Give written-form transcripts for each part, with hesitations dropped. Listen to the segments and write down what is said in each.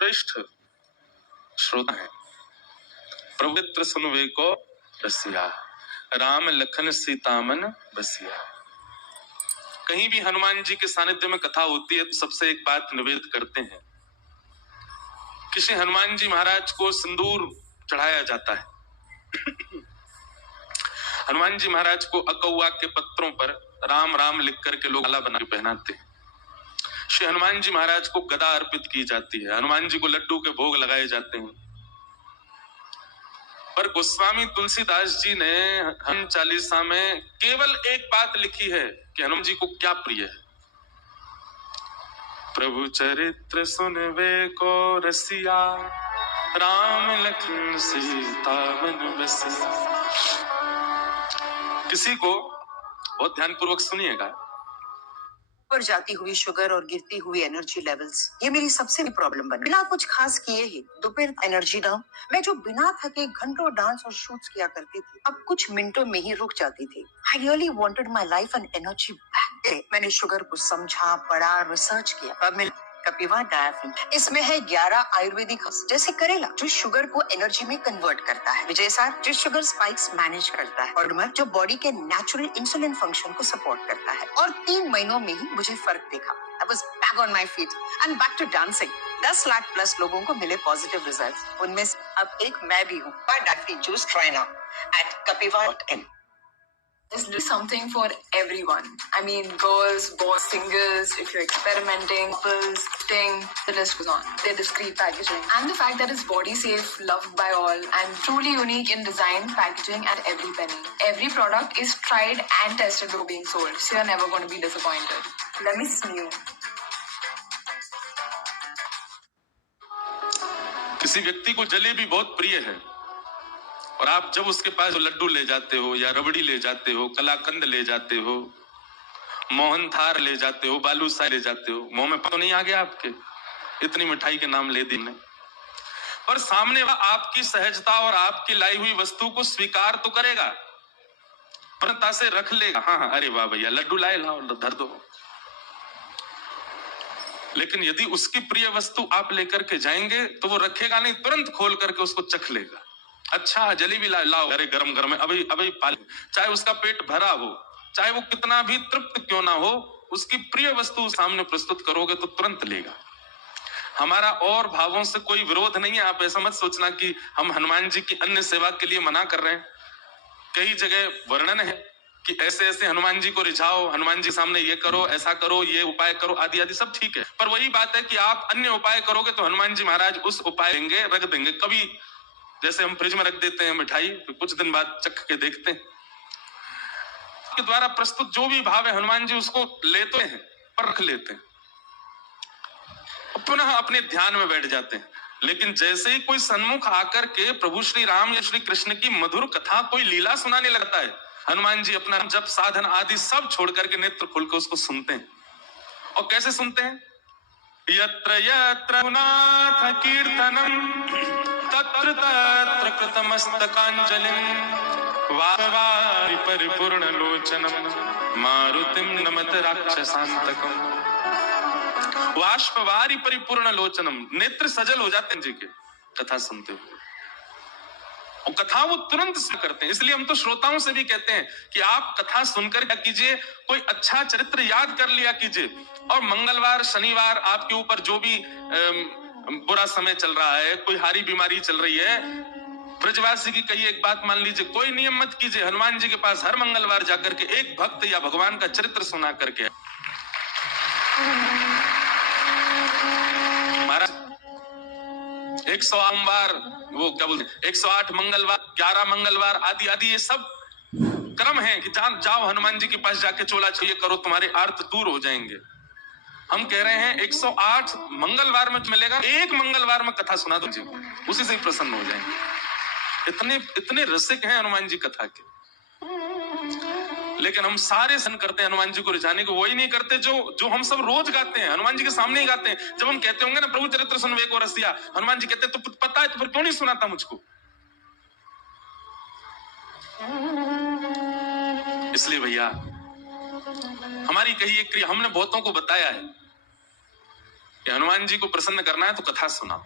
श्रेष्ठ श्रोता है। पवित्र सुनवे को रसिया, राम लखन सीता मन बसिया। कहीं भी हनुमान जी के सानिध्य में कथा होती है तो सबसे एक बात निवेदित करते हैं कि श्री हनुमान जी महाराज को सिंदूर चढ़ाया जाता है। हनुमान जी महाराज को अकौआ के पत्रों पर राम राम लिख करके लोग माला बना के पहनाते हैं। श्री हनुमान जी महाराज को गदा अर्पित की जाती है। हनुमान जी को लड्डू के भोग लगाए जाते हैं। पर गोस्वामी तुलसीदास जी ने हनुमान चालीसा में केवल एक बात लिखी है कि हनुमान जी को क्या प्रिय है। प्रभु चरित्र सुनवे को रसिया, राम लखन सीता मन बसिया। किसी को बहुत ध्यानपूर्वक सुनिएगा। पर जाती हुई शुगर और गिरती हुई एनर्जी लेवल्स, ये मेरी सबसे बड़ी प्रॉब्लम बनी। बिना कुछ खास किए ही दोपहर एनर्जी डाउन। मैं जो बिना थके घंटों डांस और शूट्स किया करती थी, अब कुछ मिनटों में ही रुक जाती थी। I really wanted my life and energy back. मैंने शुगर को समझा, पढ़ा, रिसर्च किया। अब मैं कपिवा डायफिन, इसमें है 11 आयुर्वेदिक जैसे करेला जो शुगर को एनर्जी में कन्वर्ट करता है, विजयसार जो शुगर स्पाइक्स मैनेज करता है, और जो बॉडी के नेचुरल इंसुलिन फंक्शन को सपोर्ट करता है। और 3 महीनों में ही मुझे फर्क देखा। I was back on my feet and back to dancing। 10 lakh plus लोगों को मिले पॉजिटिव रिजल्ट्स, उनमें से अब एक मैं भी हूँ। डायफिन juice try now at kapiva.in। This is something for everyone. I mean, girls, boys, singles, if you're experimenting, couples, sting, the list goes on. Their discreet packaging. And the fact that it's body safe, loved by all, and truly unique in design, packaging at every penny. Every product is tried and tested before being sold, so you're never going to be disappointed. Let me see you. किसी व्यक्ति को जलेबी बहुत प्रिय है और आप जब उसके पास लड्डू ले जाते हो या रबड़ी ले जाते हो, कलाकंद ले जाते हो, मोहन थार ले जाते हो, बालूशाही ले जाते हो, मुंह में तो नहीं आ गया आपके? इतनी मिठाई के नाम ले दी ने, पर सामने वह आपकी सहजता और आपकी लाई हुई वस्तु को स्वीकार तो करेगा, प्रसन्नता से रख लेगा। हाँ, अरे वाह भैया लड्डू लाए, लाओ धर दो। लेकिन यदि उसकी प्रिय वस्तु आप लेकर के जाएंगे तो वो रखेगा नहीं, तुरंत खोल करके उसको चख लेगा। अच्छा जलेबी लाओ, अरे गरम गरम है, अभी अभी पाल। चाहे उसका पेट भरा हो, चाहे वो कितना भी तृप्त क्यों ना हो, उसकी प्रिय वस्तु सामने प्रस्तुत करोगे तो तुरंत लेगा। हमारा और भावों से कोई विरोध नहीं है। आप ऐसा मत सोचना कि हम हनुमान जी की अन्य सेवा के लिए मना कर रहे हैं। कई जगह वर्णन है कि ऐसे ऐसे हनुमान जी को रिझाओ, हनुमान जी सामने ये करो, ऐसा करो, ये उपाय करो, आदि आदि सब ठीक है। पर वही बात है कि आप अन्य उपाय करोगे तो हनुमान जी महाराज उस उपाय देंगे, रख देंगे। कभी जैसे हम फ्रिज में रख देते हैं मिठाई, तो कुछ दिन बाद चख के देखते हैं, के द्वारा प्रस्तुत जो भी भाव है हनुमान जी उसको लेते हैं पर रख लेते हैं, पुनः अपने ध्यान में बैठ जाते हैं। लेकिन जैसे ही कोई सन्मुख आकर के प्रभु श्री राम या श्री कृष्ण की मधुर कथा, कोई लीला सुनाने लगता है, हनुमान जी अपना जप साधन आदि सब छोड़ करके नेत्र खोल के उसको सुनते हैं। और कैसे सुनते हैं? यत्र यत्र रघुनाथ कीर्तनम तत्र तत्र कृतमस्तकांजलिं वासवारि परिपूर्ण लोचनम मारुतिम नमत राक्षसांतकम। वाष्पवारि परिपूर्ण लोचनम, नेत्र सजल हो जाते हैं जी के कथा सुनते हुए। और कथा वो तुरंत करते हैं। इसलिए हम तो श्रोताओं से भी कहते हैं कि आप कथा सुनकर क्या कीजिए, कोई अच्छा चरित्र याद कर लिया कीजिए। और मंगलवार शनिवार आपके ऊपर जो भी बुरा समय चल रहा है, कोई हारी बीमारी चल रही है, ब्रजवासी की कही एक बात मान लीजिए, कोई नियम मत कीजिए, हनुमान जी के पास हर मंगलवार जाकर के एक भक्त या भगवान का चरित्र सुना करके। महाराज 108 बार, वो क्या बोलते, 108 मंगलवार, 11 मंगलवार आदि आदि, ये सब क्रम है कि जाओ हनुमान जी के पास जाके चोला चाहिए करो, तुम्हारे आर्त दूर हो जाएंगे। हम कह रहे हैं 108 मंगलवार में मिलेगा, एक मंगलवार में कथा सुना दो जी, उसी से ही प्रसन्न हो जाएंगे। इतने रसिक हैं हनुमान जी कथा के। लेकिन हम सारे सन करते हैं हनुमान जी को रिझाने को, वही नहीं करते जो हम सब रोज गाते हैं, हनुमान जी के सामने ही गाते हैं। जब हम कहते होंगे ना प्रभु चरित्र सुनवे को रसिया, हनुमान जी कहते तो पता है तो फिर क्यों नहीं सुनाता मुझको? इसलिए भैया हमारी कही एक क्रिया हमने बहुतों को बताया है कि हनुमान जी को प्रसन्न करना है तो कथा सुनाओ।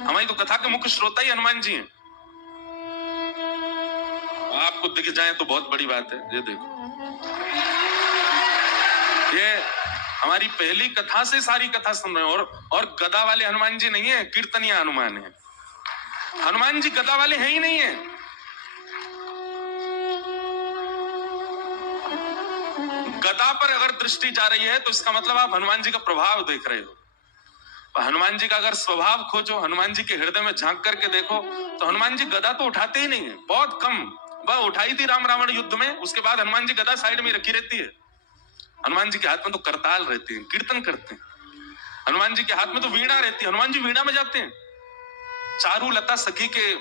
हमारी तो कथा के मुख्य श्रोता ही हनुमान जी हैं। आपको दिख जाए तो बहुत बड़ी बात है। ये देखो, ये हमारी पहली कथा से सारी कथा सुन रहे हैं। और गदा वाले हनुमान जी नहीं है, कीर्तनिया हनुमान है। हनुमान जी गदा वाले हैं ही नहीं है। गदा पर अगर दृष्टि जा रही है तो इसका मतलब आप हनुमान जी का प्रभाव देख रहे हो। हनुमान जी का अगर स्वभाव खोजो, हनुमान जी के हृदय में झांक करके देखो, तो हनुमान जी गदा तो उठाते ही नहीं है, बहुत कम। वह उठाई थी राम रावण युद्ध में, उसके बाद हनुमान जी गदा साइड में रखी रहती है। हनुमान जी के हाथ में तो करताल रहती है, कीर्तन करते हैं। हनुमान जी के हाथ में तो वीणा रहती है, हनुमान जी वीणा बजाते हैं। चारू लता सखी के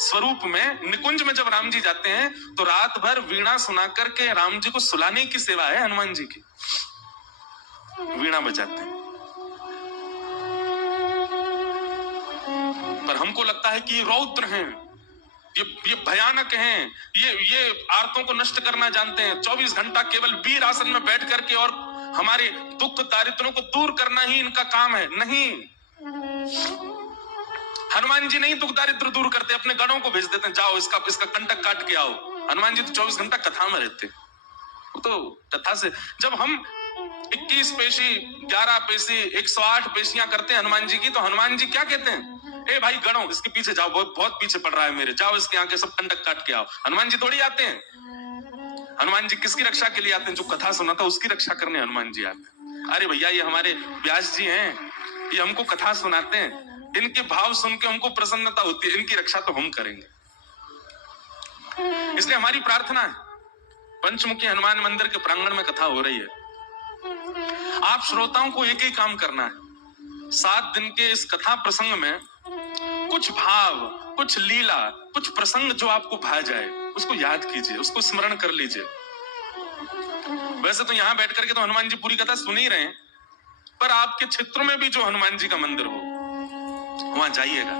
स्वरूप में निकुंज में जब राम जी जाते हैं तो रात भर वीणा सुना करके राम जी को सुलाने की सेवा है हनुमान जी की। वीणा बजाते हैं। पर हमको लगता है कि ये रौद्र हैं, ये भयानक हैं, ये आर्तों को नष्ट करना जानते हैं। 24 घंटा केवल वीर आसन में बैठ करके और हमारे दुख दारिद्र्यों को दूर करना ही इनका काम है। नहीं, हनुमान जी नहीं दुख दारिद्र दूर करते, अपने गणों को भेज देते हैं, जाओ इसका कंटक काट के आओ। हनुमान जी तो 24 घंटा कथा में रहते। वो तो कथा से जब हम 21 पेशी 11 पेशी 108 पेशियां करते हैं हनुमान जी की, तो हनुमान जी क्या कहते हैं? ए भाई गणों, इसके पीछे जाओ, बहुत पीछे पड़ रहा है मेरे, जाओ इसके आगे सब कंटक काट के आओ। हनुमान जी थोड़ी आते हैं। हनुमान जी किसकी रक्षा के लिए आते हैं? जो कथा सुनाता उसकी रक्षा करने हनुमान जी आते हैं। अरे भैया, ये हमारे व्यास जी हैं, ये हमको कथा सुनाते हैं, इनके भाव सुन के हमको प्रसन्नता होती है, इनकी रक्षा तो हम करेंगे। इसलिए हमारी प्रार्थना है, पंचमुखी हनुमान मंदिर के प्रांगण में कथा हो रही है। आप श्रोताओं को एक ही काम करना है, 7 दिन के इस कथा प्रसंग में कुछ भाव, कुछ लीला, कुछ प्रसंग जो आपको भा जाए उसको याद कीजिए, उसको स्मरण कर लीजिए। वैसे तो यहां बैठ करके तो हनुमान जी पूरी कथा सुन ही रहे हैं, पर आपके क्षेत्र में भी जो हनुमान जी का मंदिर हो वहां जाइएगा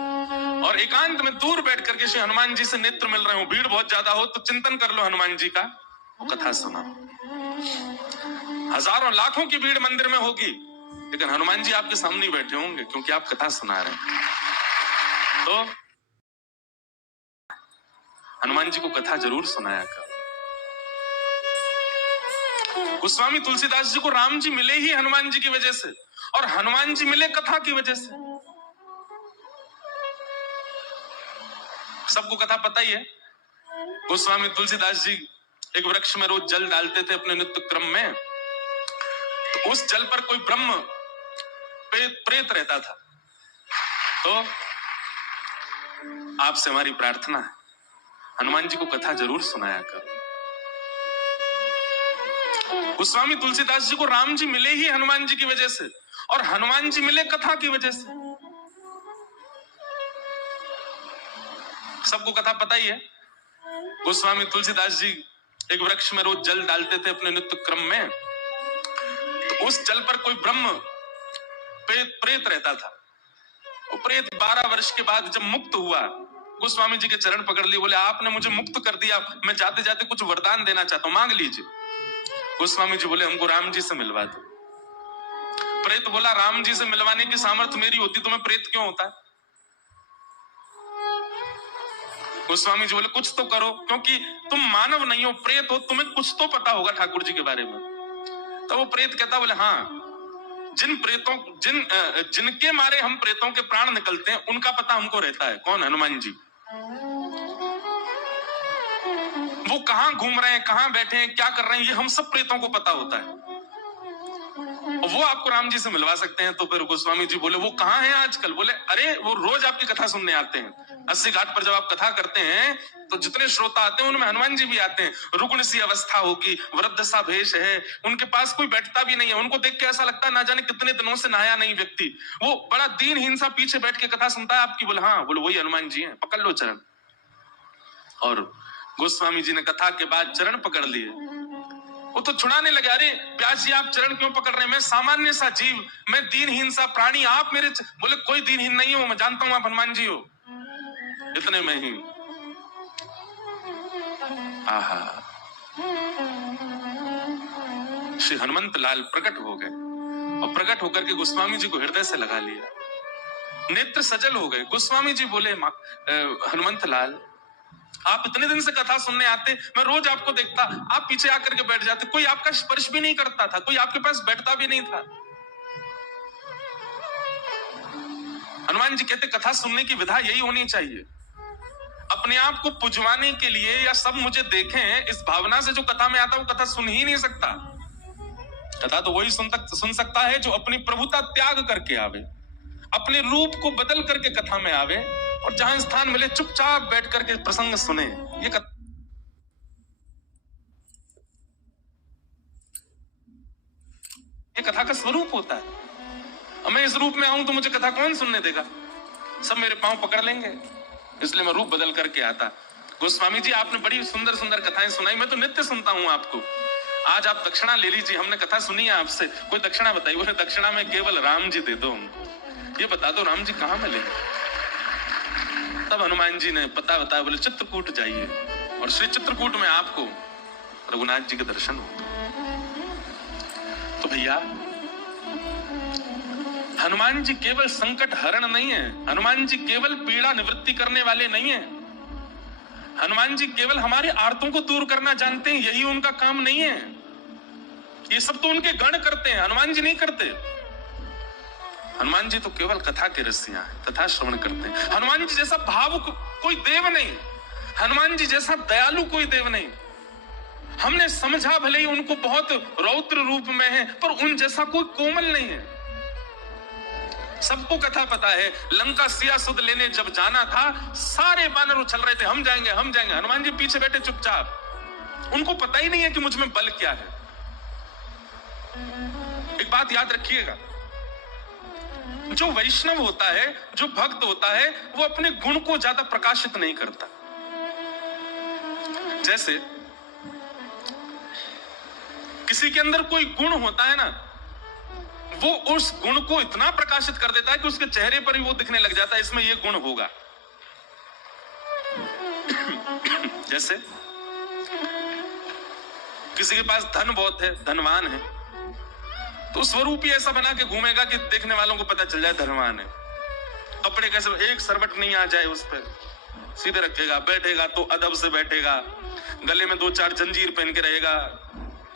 और एकांत में दूर बैठ करके श्री हनुमान जी से नेत्र मिल रहे हो, भीड़ बहुत ज्यादा हो तो चिंतन कर लो हनुमान जी का, कथा सुना। हजारों लाखों की भीड़ मंदिर में होगी, लेकिन हनुमान जी आपके सामने ही बैठे होंगे क्योंकि आप कथा सुना रहे हैं। तो हनुमान जी को कथा जरूर सुनाया कर। गोस्वामी तुलसीदास जी को राम जी मिले ही हनुमान जी की वजह से, और हनुमान जी मिले कथा की वजह से। सबको कथा पता ही है। गोस्वामी तुलसीदास जी एक वृक्ष में रोज जल डालते थे अपने नित्य क्रम में, तो उस जल पर कोई ब्रह्म प्रेत रहता था। तो आपसे हमारी प्रार्थना है, हनुमान जी को कथा जरूर सुनाया करो। गोस्वामी तुलसीदास जी को राम जी मिले ही हनुमान जी की वजह से, और हनुमान जी मिले कथा की वजह से। सबको कथा पता ही है। गोस्वामी तुलसीदास जी एक वृक्ष में रोज जल डालते थे अपने नित्य क्रम में, तो उस जल पर कोई ब्रह्म प्रेत रहता था। वो प्रेत 12 वर्ष के बाद जब मुक्त हुआ, गोस्वामी जी के चरण पकड़ लिए, बोले आपने मुझे मुक्त कर दिया, मैं जाते जाते कुछ वरदान देना चाहता हूं, मांग लीजिए। गोस्वामी जी बोले हमको राम जी से मिलवा दो। प्रेत बोला राम जी से मिलवाने की सामर्थ्य मेरी होती तो मैं प्रेत क्यों होता? गोस्वामी जी बोले कुछ तो करो, क्योंकि तुम मानव नहीं हो, प्रेत हो, तुम्हें कुछ तो पता होगा ठाकुर जी के बारे में। तो वो प्रेत कहता, बोले हाँ, जिनके मारे हम प्रेतों के प्राण निकलते हैं उनका पता हमको रहता है। कौन? हनुमान जी। वो कहां घूम रहे हैं, कहां बैठे हैं, क्या कर रहे हैं, ये हम सब प्रेतों को पता होता है। वो आपको राम जी से मिलवा सकते हैं। तो फिर गोस्वामी जी बोले वो कहां हैं आजकल? बोले अरे वो रोज आपकी कथा सुनने आते हैं। 80 घाट पर जब आप कथा करते हैं तो जितने श्रोता आते हैं उनमें हनुमान जी भी आते हैं। रुग्ण सी अवस्था होगी, वृद्ध सा भेष है, उनके पास कोई बैठता भी नहीं है, उनको देख के ऐसा लगता है ना जाने कितने दिनों से नहाया नहीं व्यक्ति, वो बड़ा दीनहीन सा पीछे बैठ के कथा सुनता है आपकी। बोले हाँ, बोले वही हनुमान जी हैं, पकड़ लो चरण। और गोस्वामी जी ने कथा के बाद चरण पकड़ लिए। वो तो छुड़ाने लगे, अरे व्यास जी आप चरण क्यों पकड़ रहे हैं, मैं सामान्य सा जीव, मैं दीनहीन सा प्राणी, आप मेरे बोले कोई दीनहीन नहीं हो, मैं जानता हूं आप हनुमान जी हो। इतने में ही श्री हनुमंत लाल प्रकट हो गए। और प्रकट होकर के गोस्वामी जी को हृदय से लगा लिया, नेत्र सजल हो गए। गोस्वामी जी बोले, हनुमंत लाल, आप इतने दिन से कथा सुनने आते, मैं रोज आपको देखता, आप पीछे आकर के बैठ जाते, कोई आपका स्पर्श भी नहीं करता था, कोई आपके पास बैठता भी नहीं था। हनुमान जी कहते, कथा सुनने की विधा यही होनी चाहिए। अपने आप को पुजवाने के लिए या सब मुझे देखें, इस भावना से जो कथा में आता वो कथा सुन ही नहीं सकता। कथा तो वही सुन सकता है जो अपनी प्रभुता त्याग करके आवे, अपने रूप को बदल करके कथा में आवे, और जहां स्थान मिले चुपचाप बैठ करके प्रसंग सुने। ये कथा का स्वरूप होता है। अब मैं इस रूप में आऊं तो मुझे कथा कौन सुनने देगा? सब मेरे पांव पकड़ लेंगे, इसलिए मैं रूप बदल करके आता। गोस्वामी जी, आपने बड़ी सुंदर सुंदर कथाएं सुनाई, मैं तो नित्य सुनता हूं आपको। आज आप दक्षिणा ले लीजिए, हमने कथा सुनी है आपसे, कोई दक्षिणा बताइए। बोले, दक्षिणा में केवल राम जी दे दो, ये बता दो राम जी कहां मिलेंगे। तब हनुमान जी ने पता बताया, बोले चित्रकूट जाइए, और श्री चित्रकूट में आपको रघुनाथ जी के दर्शन हो। तो भैया, हनुमान जी केवल संकट हरण नहीं है, हनुमान जी केवल पीड़ा निवृत्ति करने वाले नहीं है, हनुमान जी केवल हमारे आर्तों को दूर करना जानते हैं, यही उनका काम नहीं है। ये सब तो उनके गण करते हैं, हनुमान जी नहीं करते। हनुमान जी तो केवल कथा के रसिया हैं, कथा श्रवण करते हैं। हनुमान जी जैसा भावुक कोई देव नहीं, हनुमान जी जैसा दयालु कोई देव नहीं। हमने समझा भले ही उनको बहुत रौद्र रूप में है, पर उन जैसा कोई कोमल नहीं है। सबको कथा पता है, लंका सिया सुध लेने जब जाना था, सारे बानर उछल रहे थे, हम जाएंगे हम जाएंगे, हनुमान जी पीछे बैठे चुपचाप। उनको पता ही नहीं है कि मुझ में बल क्या है। एक बात याद रखिएगा, जो वैष्णव होता है, जो भक्त होता है, वो अपने गुण को ज्यादा प्रकाशित नहीं करता। जैसे किसी के अंदर कोई गुण होता है ना, वो उस गुण को इतना प्रकाशित कर देता है कि उसके चेहरे पर ही वो दिखने लग जाता है, इसमें ये गुण होगा। जैसे किसी के पास धन बहुत है, धनवान है, तो स्वरूप ही ऐसा बना के घूमेगा कि देखने वालों को पता चल जाए धनवान है। कपड़े कैसे, एक सरवट नहीं आ जाए उस पर, सीधे रखेगा, बैठेगा तो अदब से बैठेगा, गले में 2-4 जंजीर पहन के रहेगा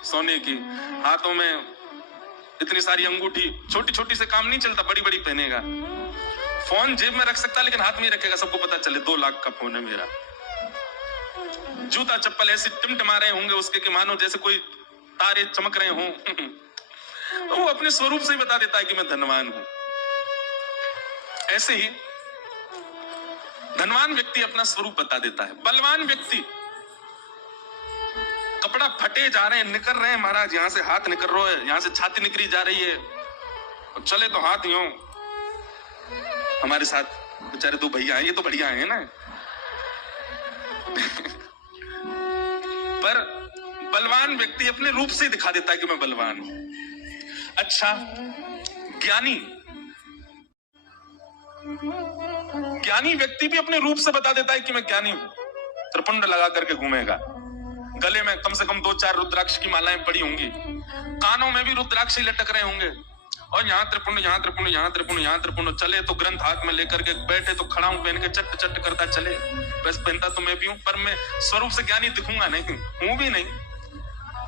सोने की, हाथों में इतनी सारी अंगूठी, छोटी छोटी से काम नहीं चलता, बड़ी बड़ी पहनेगा। फोन जेब में रख सकता लेकिन हाथ में ही रखेगा, सबको पता चले 2 लाख का फोन है मेरा। जूता चप्पल ऐसे टिमटिमा रहे होंगे उसके कि मानो जैसे कोई तारे चमक रहे हों। वो अपने स्वरूप से ही बता देता है कि मैं धनवान हूं। ऐसे ही धनवान व्यक्ति अपना स्वरूप बता देता है। बलवान व्यक्ति, कपड़ा फटे जा रहे हैं, निकल रहे हैं महाराज, यहां से हाथ निकल रहा है, यहां से छाती निकली जा रही है, चले तो हाथ यूं। हमारे साथ बेचारे 2 भैया हैं, ये तो बढ़िया है ना। पर बलवान व्यक्ति अपने रूप से दिखा देता है कि मैं बलवान हूं। अच्छा, ज्ञानी व्यक्ति भी अपने रूप से बता देता है कि मैं ज्ञानी हूं। त्रिपुंड लगा करके घूमेगा, गले में कम से कम 2-4 रुद्राक्ष की मालाएं पड़ी होंगी, कानों में भी रुद्राक्ष ही लटक रहे होंगे, और यहाँ त्रिपुंड यहाँ त्रिपुंड यहाँ त्रिपुंड यहाँ त्रिपुंड। चले तो ग्रंथ हाथ में लेकर के, बैठे तो खड़ाऊ पहन के चट चट करता चले। बस पहनता तो मैं भी हूं, पर मैं स्वरूप से ज्ञानी दिखूंगा नहीं, हूं भी नहीं।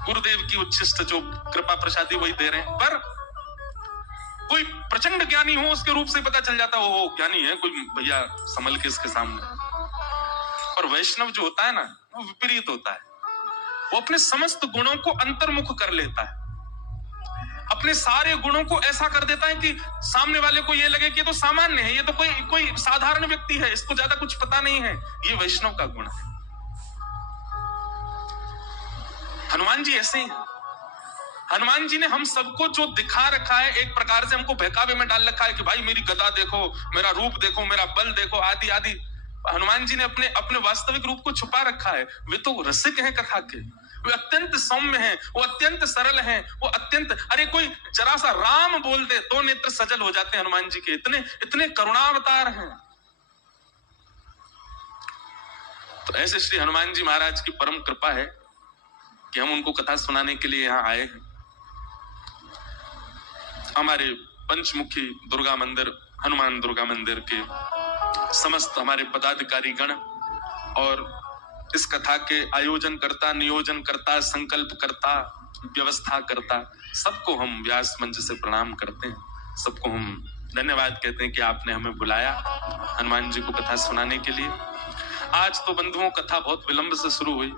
गुरुदेव की उच्छिष्ट जो कृपा प्रसादी वही दे रहे हैं। पर कोई प्रचंड ज्ञानी हो, उसके रूप से पता चल जाता है वो ज्ञानी है, कोई भैया संभल के इसके सामने। और वैष्णव जो होता है ना, वो विपरीत होता है। वो अपने समस्त गुणों को अंतर्मुख कर लेता है, अपने सारे गुणों को ऐसा कर देता है कि सामने वाले को ये लगे कि ये तो सामान्य है, ये तो कोई साधारण व्यक्ति है, इसको ज्यादा कुछ पता नहीं है। ये वैष्णव का गुण है। हनुमान जी ऐसे ही हैं। हनुमान जी ने हम सबको जो दिखा रखा है, एक प्रकार से हमको बहकावे में डाल रखा है कि भाई मेरी गदा देखो, मेरा रूप देखो, मेरा बल देखो, आदि आदि। हनुमान जी ने अपने वास्तविक रूप को छुपा रखा है। वे तो रसिक हैं कथा के, वे अत्यंत सौम्य हैं, वो अत्यंत सरल हैं, वो अत्यंत, अरे कोई जरा सा राम बोल दे तो नेत्र सजल हो जाते हैं हनुमान जी के, इतने इतने करुणावतार हैं। तो ऐसे श्री हनुमान जी महाराज की परम कृपा है कि हम उनको कथा सुनाने के लिए यहाँ आए हैं। हमारे पंचमुखी दुर्गा मंदिर, हनुमान दुर्गा मंदिर के समस्त हमारे पदाधिकारी गण और इस कथा के आयोजन करता, नियोजन करता, संकल्प करता, व्यवस्था करता, सबको हम व्यास मंच से प्रणाम करते हैं। सबको हम धन्यवाद कहते हैं कि आपने हमें बुलाया हनुमान जी को कथा सुनाने के लिए। आज तो बंधुओं कथा बहुत विलंब से शुरू हुई